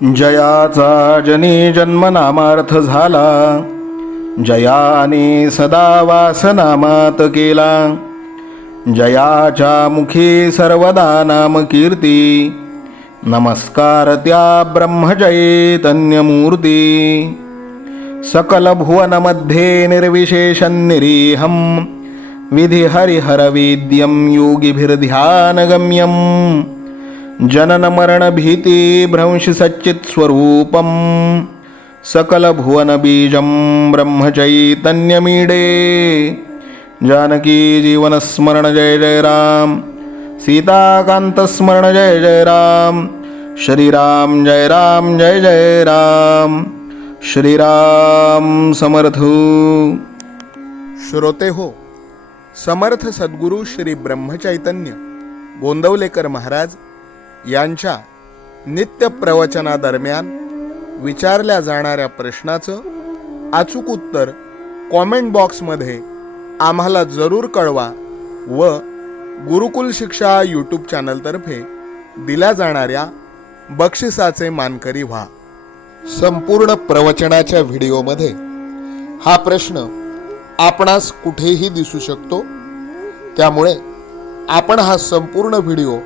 जयाचा जनी जन्मनामार्थ झाला, जयाने सदा वासनामात केला. जयाच्या मुखी सर्वदा नाम कीर्ती, नमस्कार त्या ब्रह्मचैतन्यमूर्ती. सकल भुवनमध्ये निर्विशेषं निरीहं, विधि हरिहरवेद्यं योगिभिर्ध्यानगम्यं. जनन मरण भीति भ्रंश सच्चित् स्वरूपं, सकल भुवन बीजं ब्रह्मचैतन्यमीडे. जानकी जीवन स्मरण जय जय राम, सीताकांत स्मरण जय जय राम. श्रीराम जय राम जय जय राम. श्रीराम समर्थ. श्रोते हो, समर्थ सद्गुरू श्री ब्रह्मचैतन्य गोंदवलेकर महाराज यांच्या नित्य प्रवचनादरम्यान विचारल्या जाणाऱ्या प्रश्नाचं अचूक उत्तर कॉमेंट बॉक्समध्ये आम्हाला जरूर कळवा व गुरुकुल शिक्षा यूट्यूब चॅनलतर्फे दिल्या जाणाऱ्या बक्षिसाचे मानकरी व्हा. संपूर्ण प्रवचनाच्या व्हिडिओमध्ये हा प्रश्न आपणास कुठेही दिसू शकतो, त्यामुळे आपण हा संपूर्ण व्हिडिओ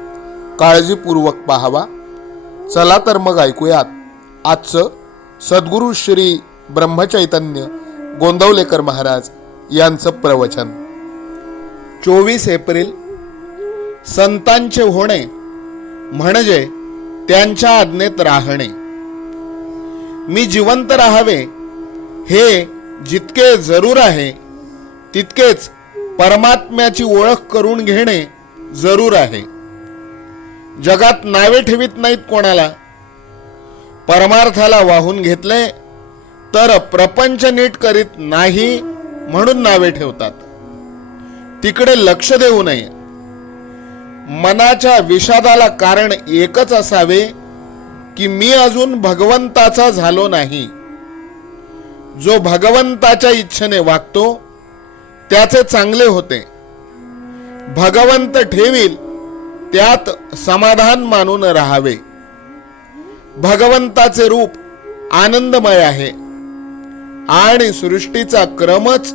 काळजीपूर्वक पाहावा. चला तर मग ऐकूयात आजचं सद्गुरू श्री ब्रह्मचैतन्य गोंदवलेकर महाराज यांचं प्रवचन. 24 एप्रिल. संतांचे होणे म्हणजे त्यांच्या आज्ञेत राहणे. मी जिवंत राहावे हे जितके जरूर आहे, तितकेच परमात्म्याची ओळख करून घेणे जरूर आहे. जगात नावे ठेवीत नाहीत कोणाला. परमार्थाला वाहून घेतले तर प्रपंच नीट करीत नाही म्हणून नावे ठेवतात. तिकडे लक्ष देऊ नये. मनाच्या विषादाला कारण एकच असावे की मी अजून भगवंताचा झालो नाही. जो भगवंताच्या इच्छेने वागतो त्याचे चांगले होते. भगवंत ठेवील त्यात समाधान मानून राहावे. भगवंताचे रूप आनंदमय आहे आणि सृष्टीचा क्रमच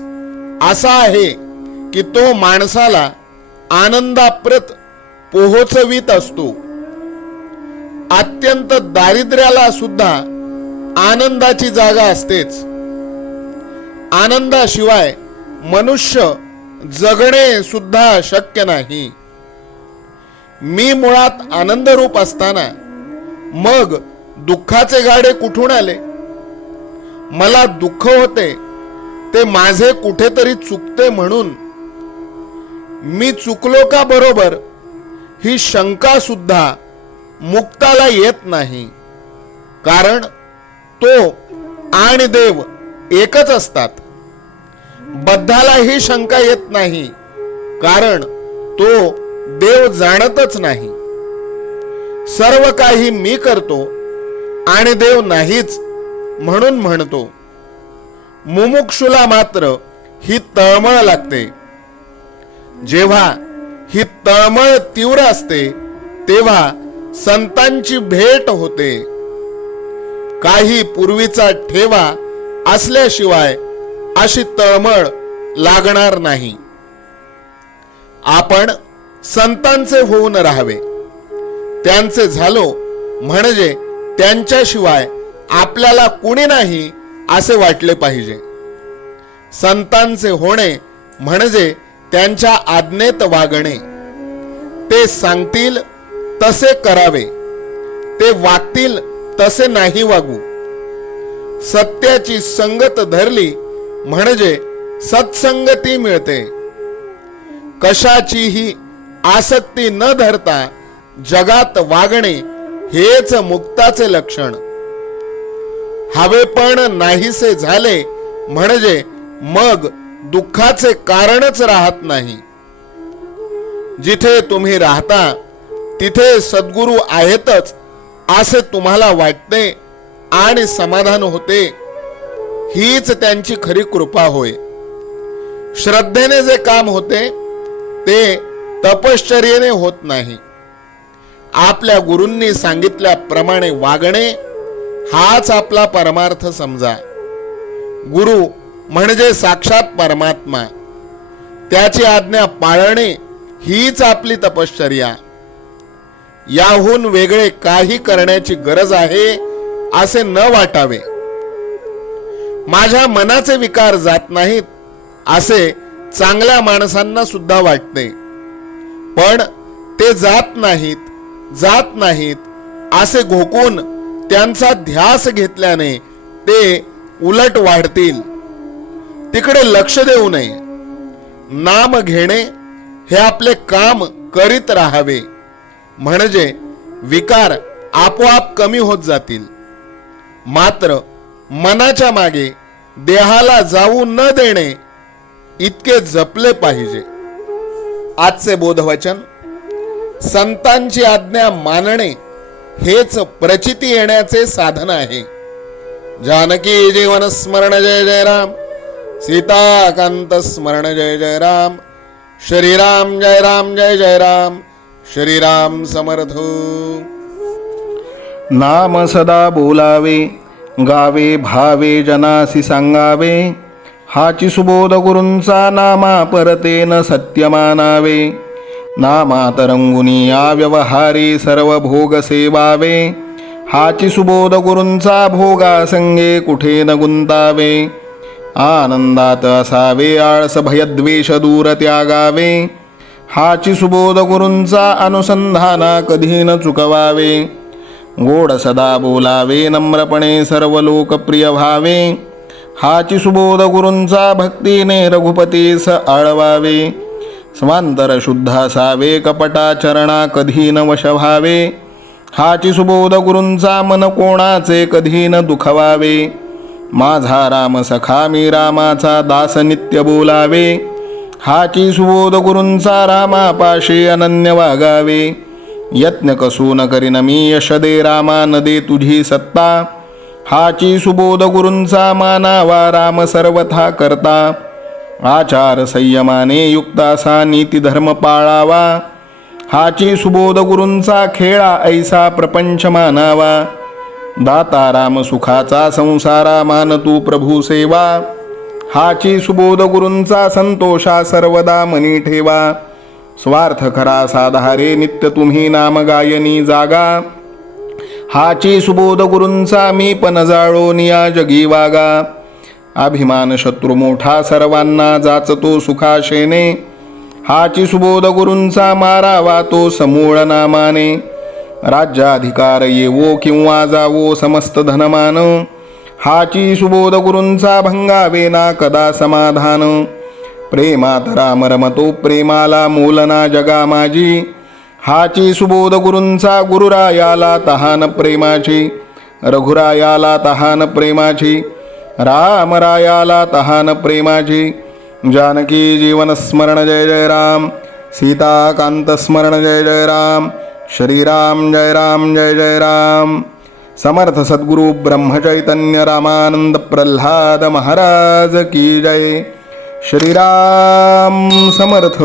असा आहे की तो माणसाला आनंदाप्रत पोहोचवीत असतो. अत्यंत दारिद्र्याला सुद्धा आनंदाची जागा असतेच. आनंदाशिवाय मनुष्य जगणे सुद्धा शक्य नाही. मी मुळात आनंदरूप असताना मग दुःखाचे गाडे कुठून आले? मला दुःख होते ते माझे कुठेतरी चुकते म्हणून. मी चुकलो का बरोबर ही शंका सुद्धा मुक्ताला येत नाही, कारण तो आणि देव एकच असतात. बद्धाला ही शंका येत नाही, कारण तो देव जाणतच नाही. सर्व काही मी करतो आणि देव नाहीच म्हणून म्हणतो. मुमुक्षुला मात्र ही तळमळ लागते. जेव्हा ही तळमळ तीव्र असते तेव्हा संतांची भेट होते. काही पूर्वीचा ठेवा असल्याशिवाय अशी तळमळ लागणार नाही. आपण संतांचे होऊन राहावे. त्यांचे झालो म्हणजे त्यांच्याशिवाय आपल्याला कुणी नाही असे वाटले पाहिजे. संतांचे होणे म्हणजे त्यांच्या आज्ञेत वागणे. ते सांगतील तसे करावे, ते वागतील तसे नाही वागू. सत्याची संगत धरली म्हणजे सत्संगती मिळते. कशाचीही आसक्ती न धरता जगात वागणे हेच मुक्ताचे लक्षण. हवेपण नाहीसे झाले म्हणजे मग दुःखाचे कारणच राहत नाही. जिथे तुम्ही राहता तिथे सद्गुरू आहेतच असे तुम्हाला वाटते आणि समाधान होते. हीच त्यांची खरी कृपा होय. श्रद्धेने जे काम होते ते तपश्चर्येने होत नाही. आपल्या गुरूंनी सांगितल्याप्रमाणे वागणे हाच आपला परमार्थ समजा. गुरु म्हणजे साक्षात परमात्मा. त्याची आज्ञा पाळणे हीच आपली तपश्चर्या. याहून वेगळे काही करण्याची गरज आहे असे न वाटावे. माझ्या मनाचे विकार जात नाहीत असे चांगल्या माणसांना सुद्धा वाटते, पण ते जात नाहीत असे घोकून त्यांचा ध्यास घेतल्याने ते उलट वाढतील. तिकडे लक्ष देऊ नये. नाम घेणे हे आपले काम करीत राहावे, म्हणजे विकार आपोआप कमी होत जातील. मात्र मनाच्या मागे देहाला जाऊ न देणे इतके जपले पाहिजे. आजचे बोधवचन: संतांची आज्ञा मानणे हेच प्रचिती येण्याचे साधन आहे. जानकी जीवन स्मरण जय जय राम. सीताकांत स्मरण जय जय राम. श्रीराम जय राम जय जय राम. श्रीराम समर्थ. नाम सदा बोलावे, गावे भावे जनासी सांगावे. हाची सुबोध गुरूंचा नामा परतेन सत्य मानावे. नामात रंगुनी या व्यवहारी सर्व भोग सेवावे. हाची सुबोध गुरूंचा भोगा संगे कुठे न गुंतावे. आनंदात असावे आळस भयद्वेष दूर त्यागावे. हाची सुबोध गुरूंचा अनुसंधाना कधी न चुकवावे. गोड सदा बोलावे नम्रपणे सर्व लोकप्रिय व्हावे. हाची सुबोध गुरूंचा भक्तीने रघुपतीस आळवावे. स्वांतर शुद्ध असावे कपटाचरणा कधी न वश व्हावे. हाची सुबोध गुरूंचा मन कोणाचे कधी न दुखवावे. माझा राम सखा मी रामाचा दास नित्य बोलावे. हाची सुबोध गुरूंचा रामापाशी अनन्य वागावे. यत्न कसून करीन मी यश दे रामा न दे तुझी सत्ता. हाची सुबोध गुरूंचा मानावा राम सर्वथा करता. आचार संयमाने युक्त असा नीती धर्म पाळावा. हाची सुबोध गुरूंचा खेळा ऐसा प्रपंच मानावा. दाता राम सुखाचा संसारा मान तू प्रभू सेवा. हाची सुबोध गुरूंचा संतोषा सर्वदा मनी ठेवा. स्वार्थ खरा साधारे नित्य तुम्ही नाम गायनी जागा. हाची सुबोध गुरूंचा मी पण जाळो निया जगी वागा. अभिमान शत्रू मोठा सर्वांना जाचतो सुखाशेने. हाची सुबोध गुरूंचा मारावा तो समूळ नामाने. राज्याधिकार येवो किंवा जावो समस्त धनमान. हाची सुबोध गुरूंचा भंगावे ना कदा समाधान. प्रेमात राम रमतो प्रेमाला मूलना जगा माझी. हाची सुबोध गुरूंचा गुरुरायाला तहान प्रेमाची. रघुरायाला तहान प्रेमाची. रामरायाला तहान प्रेमाची. जानकी जीवन स्मरण जय जय राम. सीताकांत स्मरण जय जय राम. श्रीराम जय राम जय जय राम. समर्थ सद्गुरु ब्रह्मचैतन्य रामानंद प्रल्हाद महाराज की जय. श्रीराम समर्थ.